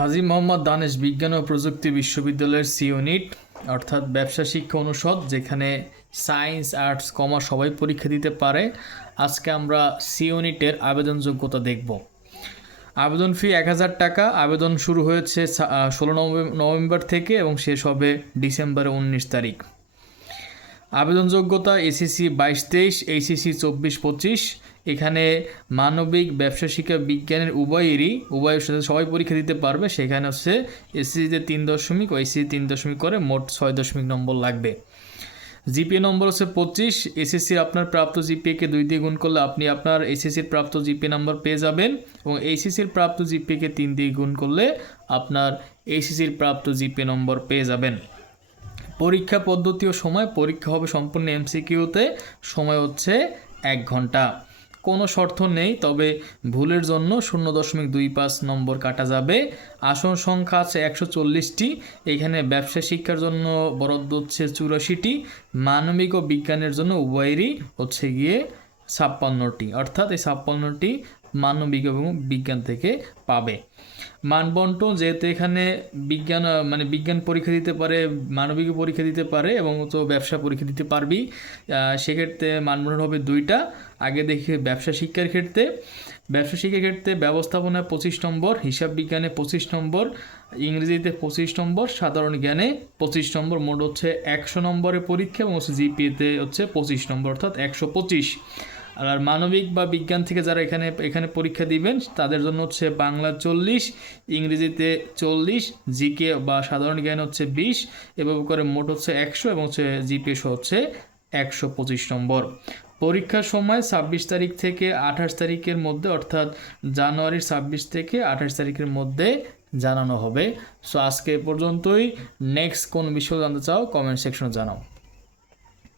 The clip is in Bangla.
হাজী মোহাম্মদ দানেশ বিজ্ঞান ও প্রযুক্তি বিশ্ববিদ্যালয়ের সি ইউনিট অর্থাৎ ব্যবসা শিক্ষা অনুষদ, যেখানে সায়েন্স, আর্টস, কমার্স সবাই পরীক্ষা দিতে পারে। আজকে আমরা সি ইউনিটের আবেদন যোগ্যতা দেখব। আবেদন ফি 1000 টাকা। আবেদন শুরু হয়েছে 16 নভেম্বর থেকে এবং শেষ হবে ডিসেম্বরের 19 তারিখ। আবেদন যোগ্যতা এসএসসি 22-23, এইচএসসি 24-25। এখানে মানবিক, ব্যবসা শিক্ষা, বিজ্ঞানের উভয়ের সাথে সবাই পরীক্ষা দিতে পারবে। সেখানে হচ্ছে এসএসসিতে 3 দশমিক ও এইচএসসি 3 দশমিক করে মোট 6 দশমিক নম্বর লাগবে। জিপিএ নম্বর হচ্ছে 25। এসএসসির আপনার প্রাপ্ত জিপিএকে 2 দিয়ে গুণ করলে আপনি আপনার এসএসসির প্রাপ্ত জিপিএ নাম্বার পেয়ে যাবেন, এবং এইচএসসির প্রাপ্ত জিপিএকে 3 দিয়ে গুণ করলে আপনার এইচএসসির প্রাপ্ত জিপিএ নম্বর পেয়ে যাবেন। পরীক্ষা পদ্ধতি ও সময়: পরীক্ষা হবে সম্পূর্ণ এমসিকিউতে, সময় হচ্ছে 1 ঘন্টা। কোনো শর্ত নেই, তবে ভুলের জন্য 0.25 নম্বর কাটা যাবে। আসন সংখ্যা আছে 140টি। এখানে ব্যবসা শিক্ষার জন্য বরাদ্দ হচ্ছে 84টি, মানবিক ও বিজ্ঞানের জন্য উভয়েরই হচ্ছে গিয়ে 56টি, অর্থাৎ এই 56টি মানবিক এবং বিজ্ঞান থেকে পাবে। মানবন্টন: যেহেতু এখানে বিজ্ঞান পরীক্ষা দিতে পারে, মানবিক পরীক্ষা দিতে পারে এবং তো ব্যবসা পরীক্ষা দিতে পারবি, সেক্ষেত্রে মানবন্টন হবে 2টা। আগে দেখি ব্যবসা শিক্ষার ক্ষেত্রে। ব্যবসা শিক্ষার ক্ষেত্রে ব্যবস্থাপনায় 25 নম্বর, হিসাব বিজ্ঞানে 25 নম্বর, ইংরেজিতে 25 নম্বর, সাধারণ জ্ঞানে 25 নম্বর। মোট হচ্ছে 100 নম্বরের পরীক্ষা এবং জিপিএতে হচ্ছে 25 নম্বর, অর্থাৎ 125। আর মানবিক বা বিজ্ঞান থেকে যারা এখানে পরীক্ষা দিবেন তাদের জন্য হচ্ছে বাংলা 40, ইংরেজিতে 40, জিকে বা সাধারণ জ্ঞান হচ্ছে 20, এভাবে করে মোট হচ্ছে 100 এবং হচ্ছে জিপিএ হচ্ছে 125 নম্বর। পরীক্ষার সময় 26 তারিখ থেকে 28 তারিখের মধ্যে, অর্থাৎ জানুয়ারির 26 থেকে 28 তারিখের মধ্যে জানানো হবে। সো আজকে পর্যন্তই। নেক্সট কোন বিষয় জানতে চাও কমেন্ট সেকশনে জানাও।